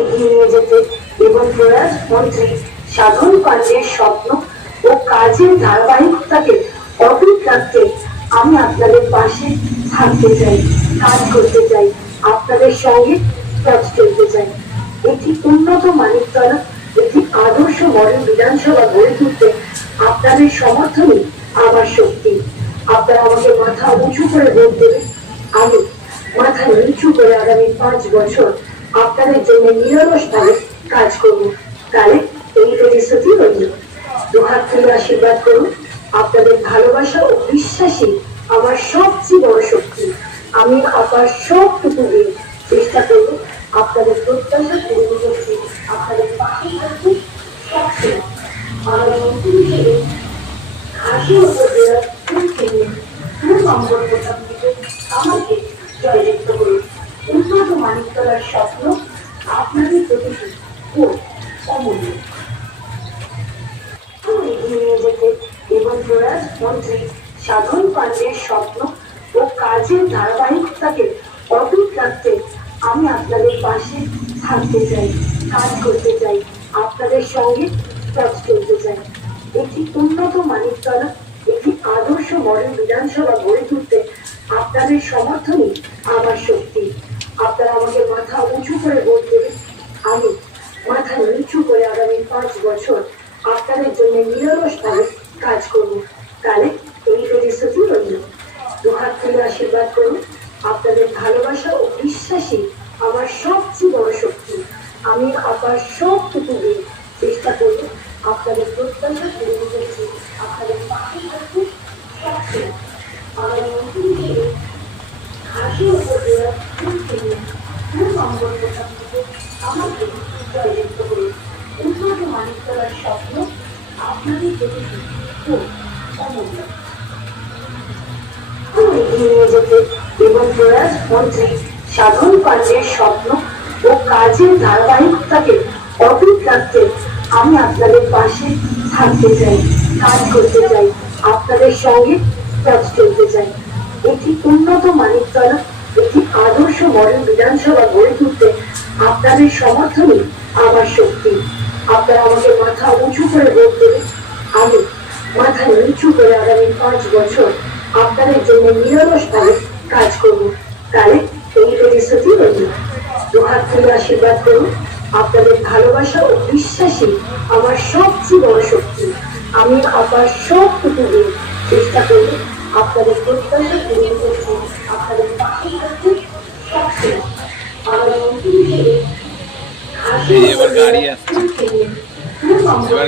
এগিয়ে নিয়ে যেতে এবং প্রয়াস মন্ত্রী সাধন কার্যের স্বপ্ন ও কাজের ধারাবাহিকতাকে অটুট রাখতে আমি আপনাদের পাশে থাকতে চাই, কাজ করতে চাই, আপনাদের সঙ্গে পথ চলতে চাই। একটি উন্নত মানিকতলা, একটি আদর্শ মডেল বিধানসভা গড়ে তুলতে আপনাদের সমর্থনই আমার শক্তি। আপনারা আমাকে মাথা উঁচু করে ভোট দেবেন। আমি মাথা নিচু করে আগামী 5 বছর আপনাদের জন্য নিরলসভাবে কাজ করব। তাহলে এই প্রতিশ্রুতি রইল। দুহাত তুলে আশীর্বাদ করুন। আপনাদের ভালোবাসা ও বিশ্বাসী আমার সবচেয়ে বড় শক্তি। আমি আপনার সবটুকু দিয়ে চেষ্টা করব আপনাদের প্রত্যাশা পূরণ করতে, আপনাদের পাশে থাকতে সবসময়। আমার নতুন হিসেবে হাসির উপর দেওয়ার আমাকে জয়যুক্ত করুন। উন্নত মানিকতলার স্বপ্ন আপনাদের প্রতিটি অমূল্য। এগিয়ে নিয়ে যেতে এবং প্রয়াস মন্ত্রী সাধন কার্যের স্বপ্ন ও কাজের ধারাবাহিকতাকে অটুট রাখতে আমি আপনাদের পাশে থাকতে চাই, কাজ করতে চাই, আপনাদের সঙ্গে পথ চলতে চাই। একটি উন্নত মানিকতলা, একটি আদর্শ মডেল বিধানসভা গড়ে তুলতে আপনাদের সমর্থনই আমার শক্তি। আপনারা আমাকে মাথা উঁচু করে ভোট দেবেন। আমি মাথা নিচু করে আগামী 5 বছর আপনাদের জন্য নিরলসভাবে কাজ করব। তাহলে এই প্রতিশ্রুতি রইল। দুহাত তুলে আশীর্বাদ করুন। আপনাদের ভালোবাসা ও বিশ্বাসী আমার সবচেয়ে বড় শক্তি। আমি আপনার সবটুকু দিয়ে চেষ্টা করব আপনাদের প্রত্যাশা পূরণ করতে, আপনাদের পাশে থাকতে সবসময়। আমার নতুন হিসেবে হাসির উপর দেওয়ার আমাকে জয়যুক্ত করুন। উন্নত মানিকতলার স্বপ্ন আপনাদের প্রতিটি অমূল্য। এগিয়ে নিয়ে যেতে এবং প্রয়াস মন্ত্রী সাধন কার্যের স্বপ্ন ও কাজের ধারাবাহিকতাকে অটুট রাখতে আমি আপনাদের পাশে থাকতে চাই, কাজ করতে চাই, আপনাদের সঙ্গে পথ চলতে চাই। একটি উন্নত মানিকতলা, একটি আদর্শ মডেল বিধানসভা গড়ে তুলতে আপনাদের সমর্থনই আমার শক্তি। আপনারা আমাকে মাথা উঁচু করে ভোট দেবেন। আমি মাথা নিচু করে আগামী 5 বছর আপনাদের জন্য নিরলসভাবে কাজ করব। তাহলে এই প্রতিশ্রুতি রইল। দুহাত তুলে আশীর্বাদ করুন। আপনাদের ভালোবাসা ও বিশ্বাসী আমার সবচেয়ে বড় শক্তি। আমি আপনার সবটুকু দিয়ে চেষ্টা করব আপনাদের প্রত্যাশা পূরণ করতে, আপনাদের পাশে থাকতে সবসময়। আমার নতুন হিসেবে এবার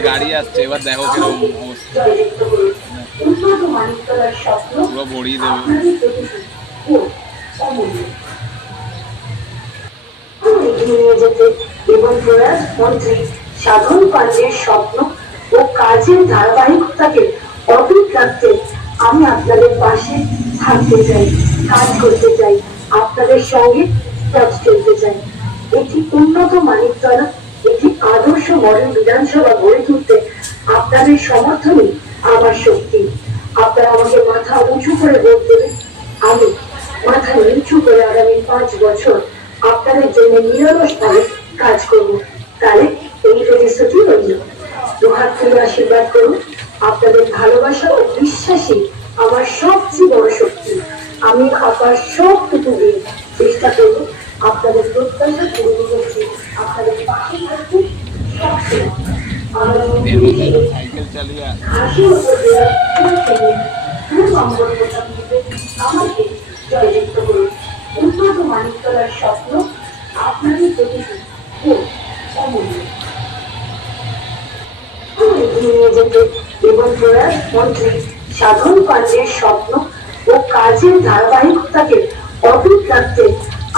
গাড়ি আসছে, এবার দেখো কিরকম অবস্থা, পুরো ভরিয়ে দেবে। এগিয়ে যেতে এবং প্রয়াস মন্ত্রী সাধন কার্যের স্বপ্ন ও কাজের ধারাবাহিকতাকে অটুট রাখতে আমি আপনাদের পাশে থাকতে চাই, কাজ করতে চাই, আপনাদের সঙ্গে পথ চলতে চাই। একটি উন্নত মানিকতলা, একটি আদর্শ মডেল বিধানসভা গড়ে তুলতে আপনাদের সমর্থনই আমার শক্তি। আপনারা আমাকে মাথা উঁচু করে ভোট দেবেন। আমি মাথা নিচু করে আগামী 5 বছর আপনাদের জন্য নিরলসভাবে কাজ করব। তাহলে এই প্রতিশ্রুতি রইল। দুহাত তুলে আশীর্বাদ করুন। আপনাদের ভালোবাসা ও বিশ্বাসী আমার সবচেয়ে বড় শক্তি। আমি আপনার সবটুকু দিয়ে চেষ্টা করব আপনাদের প্রত্যাশা পূরণ করতে, আপনাদের পাশে থাকতে সবসময়। আমার সাইকেল চালিয়ে হাসির উপর দেওয়ার আমাকে জয়যুক্ত করুন। উন্নত মানিকতলার স্বপ্ন আপনাদের প্রতিটি অমূল্য। এগিয়ে নিয়ে যেতে এবং প্রয়াস মন্ত্রী সাধন কার্যের স্বপ্ন ও কাজের ধারাবাহিকতাকে অটুট রাখতে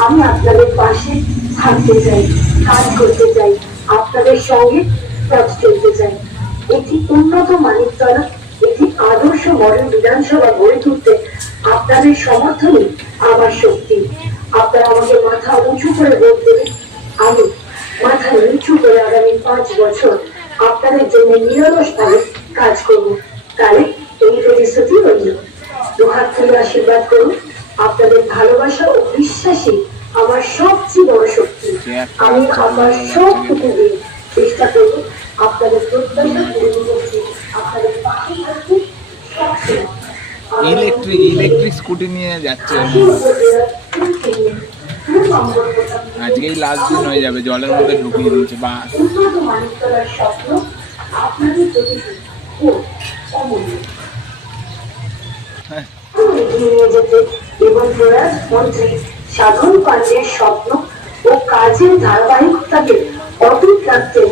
আমি আপনাদের পাশে থাকতে চাই, কাজ করতে চাই, আপনাদের সঙ্গে পথ চলতে চাই। একটি উন্নত মানিকতলা, একটি আদর্শ মডেল বিধানসভা গড়ে তুলতে আপনাদের সমর্থনই আমার শক্তি। আপনারা আমাকে মাথা উঁচু করে ভোট দেবেন। আমি মাথা নিচু করে আগামী 5 বছর আপনাদের জন্য নিরলসভাবে কাজ করব। তাহলে এই প্রতিশ্রুতি রইল। দুহাত তুলে আশীর্বাদ করুন। আপনাদের ভালোবাসা ও বিশ্বাসী আমার সবচেয়ে বড় শক্তি। আমি আমার সবটুকু দিয়ে চেষ্টা করব আপনাদের প্রত্যাশা পূরণ করতে, আপনাদের পাশে থাকতে সবসময়। ইলেকট্রিক স্কুটি নিয়ে যাচ্ছে ওর মধ্যে। আজকেই লাস্ট দিন হয়ে যাবে, জলের মধ্যে ঢুকিয়ে দিয়েছে বাস। উন্নত মানের তোলার স্বপ্ন আপনাদের প্রতি খুব অমূল্য। এগিয়ে নিয়ে যেতে এবং প্রয়াস মন্ত্রী সাধন কার্যের স্বপ্ন ও কাজের ধারাবাহিকতাকে অটুট রাখতে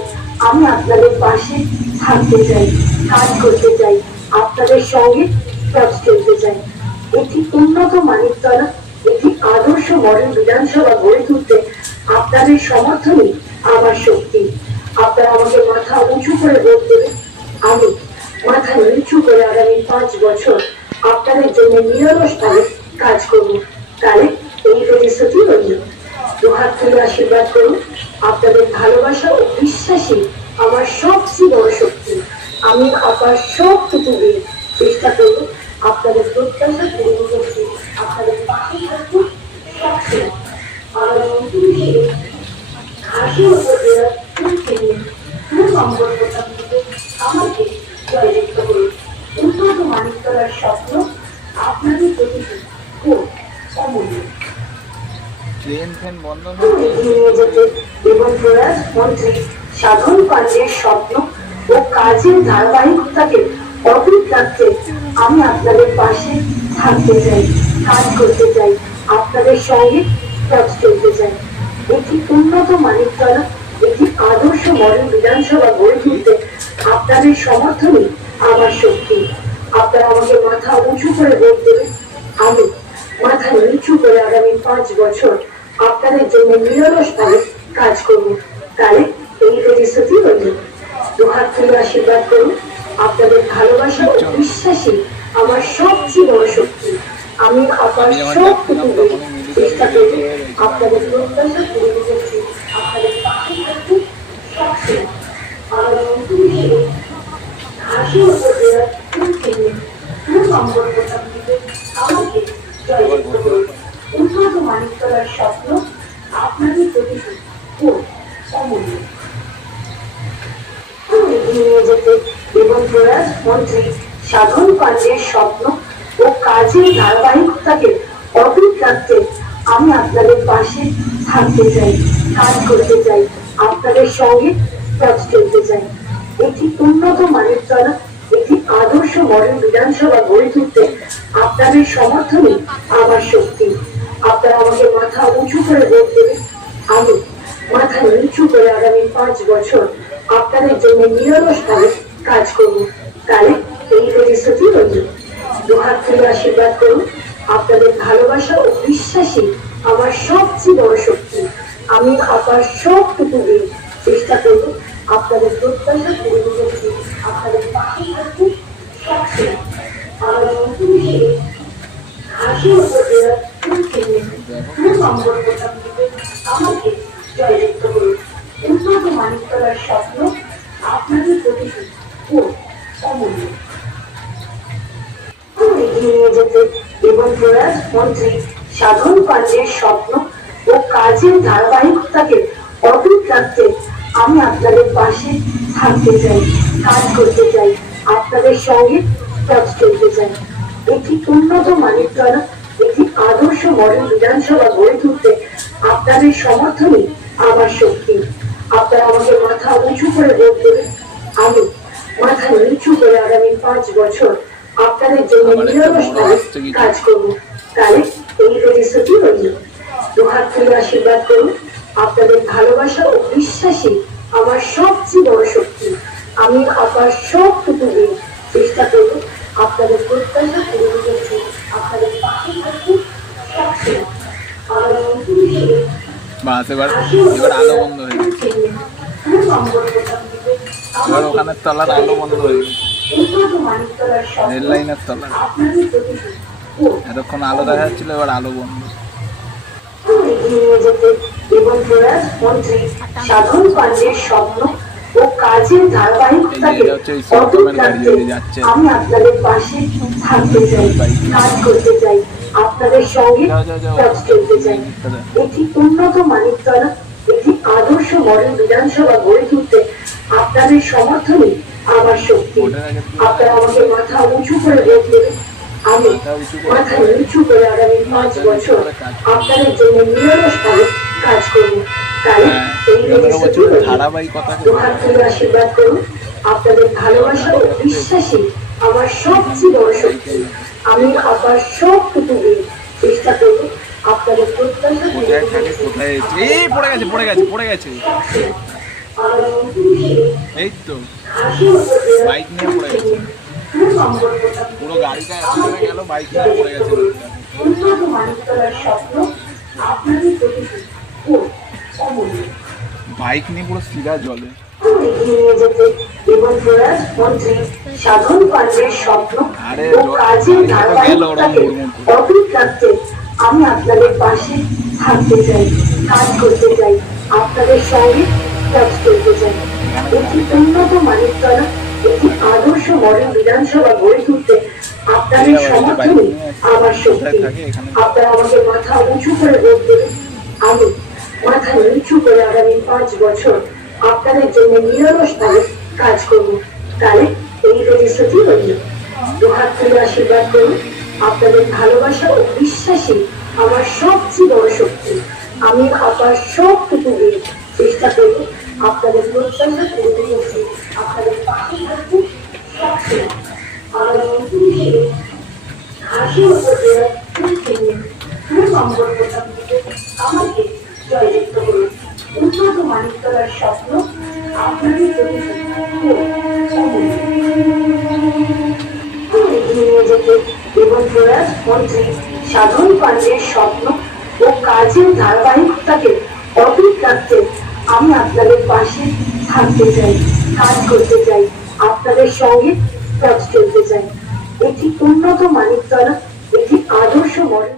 আমি আপনাদের পাশে থাকতে চাই, কাজ করতে চাই, আপনাদের সঙ্গে পথ চলতে চাই। একটি উন্নত মানের তলা, একটি আদর্শ মডেল বিধানসভা গড়ে তুলতে আপনাদের সমর্থনই আমার শক্তি। আপনারা আমাকে মাথা উঁচু করে ভোট দেবেন, আমি মাথা নিচু করে আগামী 5 বছর আপনাদের জন্য নিরলসভাবে কাজ করব। তাহলে এই প্রতিশ্রুতি রইল। দুহাত তুলে আশীর্বাদ করুন। আপনাদের ভালোবাসা ও বিশ্বাসই আমার সবচেয়ে বড় শক্তি। আমি আপনার সবটুকু দিয়ে চেষ্টা করব আপনাদের প্রত্যাশা পূরণ করতে, আপনাদের পাশে থাকতে সবসময়। আমার নতুন হিসেবে ঘাসের উপর দেওয়া ফুলকে নিয়ে সুসম্পর্ক থেকে আমাকে জয়যুক্ত করুন। উন্নত মানিক তোলার স্বপ্ন আপনাদের প্রতিটি খুব অমূল্য। ট্রেন ফ্রেন বন্ধ এগিয়ে নিয়ে যেতে এবং প্রয়াস মন্ত্রী সাধন কার্যের স্বপ্ন ও কাজের ধারাবাহিকতাকে অটুট রাখতে আমি আপনাদের পাশে থাকতে চাই, কাজ করতে চাই, আপনাদের সঙ্গে পথ চলতে চাই। একটি উন্নত মানের তলা, একটি আদর্শ মডেল বিধানসভা গড়ে তুলতে আপনাদের সমর্থনই আমার শক্তি। আপনারা আমাকে মাথা উঁচু করে ভোট দেবেন, আমি মাথা নিচু করে আগামী 5 বছর আপনাদের জন্য নিরলসভাবে কাজ করব। তাহলে এই প্রতিশ্রুতি রইল। দুহাত তুলে আশীর্বাদ করুন। আপনাদের ভালোবাসা ও বিশ্বাসই আমার সবচেয়ে বড় শক্তি। আমি আপনার সবটুকু দিয়ে চেষ্টা করব আপনাদের প্রত্যাশা পূরণ করতে, আপনাদের পাশে থাকতে সবসময়। আমার নতুন হিসেবে ঘাসের উপর দেওয়া ফুলকে নিয়ে সুসম্পর্ক থেকে আমাকে জয়যুক্ত করুন। উন্নত মানিক তোলার স্বপ্ন আপনাদের প্রতিটি খুব অমূল্য। এগিয়ে নিয়ে যেতে এবং প্রয়াস মন্ত্রী সাধন কার্যের স্বপ্ন ও কাজের ধারাবাহিকতাকে অটুট রাখতে আমি আপনাদের পাশে থাকতে চাই, কাজ করতে চাই, আপনাদের সঙ্গে পথ চলতে চাই। একটি উন্নত মানের তলা, একটি আদর্শ মডেল বিধানসভা গড়ে তুলতে আপনাদের সমর্থনই আমার শক্তি। আপনারা আমাকে মাথা উঁচু করে ভোট দেবেন, আমি মাথা নিচু করে আগামী 5 বছর আপনাদের জন্য নিরলসভাবে কাজ করব। তাহলে এই প্রতিশ্রুতি রইল। দুহাত তুলে আশীর্বাদ করুন। আপনাদের ভালোবাসা ও বিশ্বাসই আমার সবচেয়ে বড় শক্তি। আমি আপনার সবটুকু দিয়ে চেষ্টা করব আপনাদের প্রত্যাশা পূরণ করতে, আপনাদের পাশে থাকতে সবসময়। আমার নতুন হিসেবে ঘাসের উপর দেওয়া ফুলকে নিয়ে সুসম্পর্ক থেকে আমাকে জয়যুক্ত করুন। উন্নত মানিক তোলার স্বপ্ন আপনাদের প্রতিটি খুব অমূল্য। এগিয়ে নিয়ে যেতে এবং প্রয়াস মন্ত্রী সাধন কার্যের স্বপ্ন ও কাজের ধারাবাহিকতাকে অটুট রাখতে আমি আপনাদের পাশে থাকতে চাই, কাজ করতে চাই, আপনাদের সঙ্গে পথ চলতে চাই। একটি উন্নত মানের তলা, একটি আদর্শ মডেল বিধানসভা গড়ে তুলতে আপনাদের সমর্থনই আমার শক্তি। আপনারা আমাকে মাথা উঁচু করে ভোট দেবেন, আমি মাথা নিচু করে আগামী 5 বছর আপনাদের জন্য নিরলসভাবে কাজ করব। তাহলে এই প্রতিশ্রুতি রইল। দুহাত তুলে আশীর্বাদ করুন। আপনাদের ভালোবাসা ও বিশ্বাসই আমার সবচেয়ে বড় শক্তি। আমি আপনার সবটুকু দিয়ে চেষ্টা করব আপনাদের প্রত্যাশা পূরণ করতে, আপনাদের পাশে থাকতে সবসময়। আমার নতুন হিসেবে বাস এবার আলো বন্ধ হয়ে গেছে। এবার ওখানের তলার আলো বন্ধ হয়ে গেছে, রেল লাইনের তলার। এতক্ষণ আলো দেখা যাচ্ছিল, এবার আলো বন্ধ। এগিয়ে যেতে এবং প্রয়াস মন্ত্রী সাধন কার্যের স্বপ্ন ও কাজের ধারাবাহিকতাকে অটুট রাখতে আমি আপনাদের পাশে থাকতে চাই, কাজ করতে চাই, আপনাদের সঙ্গে যাও। পথ চলতে চাই। একটি উন্নত মানিকতলা, একটি আদর্শ মডেল বিধানসভা গড়ে তুলতে আপনাদের সমর্থনে আমার শক্তি। আপনারা আমাকে মাথা উঁচু করে ভোট দেবেন। আমি মাথা নিচু করে আগামী 5 বছর আপনাদের জন্য নিরলসভাবে কাজ করব। তাই এই রেজিস্ট্রিটি ধারাবাহিকতা দুহাত তুলে আশীর্বাদ করুন। আপনাদের ভালোবাসা ও বিশ্বাসী আমার সবচেয়ে বড় শক্তি। আমি আবার সবটুকু দিয়ে চেষ্টা করব আপনাদের প্রত্যাশা কোথায় থাকে কোথায় এই পড়ে গেছে এই তো বাইক নিয়ে পড়ে গেছে পুরো গাড়িটা এত করে গেল বাইক নিয়ে পড়ে গেছে লোকটা। উন্নত মানিকতলার স্বপ্ন আপনাদের প্রতি ও অমূল্য। বাইক নিয়ে পুরো সিধা জলে এগিয়ে নিয়ে যেতে এবং প্রয়াস মন্ত্রী সাধন পান্ডের স্বপ্ন আরে ও কাজের ধারাবাহিকতাকে অটুট রাখতে আমি আপনাদের পাশে থাকতে চাই, কাজ করতে চাই, আপনাদের সঙ্গে কাজ করতে চাই। একটি উন্নত মানিকতলা, একটি আদর্শ মডেল বিধানসভা গড়ে তুলতে আপনাদের সমর্থনে আমার শক্তি। আপনারা আমাকে মাথা উঁচু করে ভোট দেবেন। আমি মাথা নিচু করে আগামী 5 বছর আপনাদের জন্য নিরলসভাবে কাজ করব। তাহলে এই রেজিস্ট্রিটি রইল। দুহাত তুলে আশীর্বাদ করুন। আপনাদের ভালোবাসা ও বিশ্বাসী আমার সবচেয়ে বড় শক্তি। আমি আবার সবটুকু দিয়ে চেষ্টা করব আপনাদের প্রত্যাশা পূরণ করতে, আপনাদের পাশে থাকতে সবসময়। আমার মন্ত্রী হিসেবে হাসি উপজেলার সুসম্পর্ক থেকে আমাকে জয়যুক্ত করুন। উন্নত মানিকতলার স্বপ্ন আপনাদের প্রতি এগিয়ে নিয়ে যেতে এবং প্রয়াস মন্ত্রী সাধন পান্ডের স্বপ্ন ও কাজের ধারাবাহিকতাকে অটুট রাখতে আমি আপনাদের পাশে থাকতে চাই, কাজ করতে চাই, আপনাদের সঙ্গে পথ চলতে চাই। একটি উন্নত মানিকতলা, একটি আদর্শ মডেল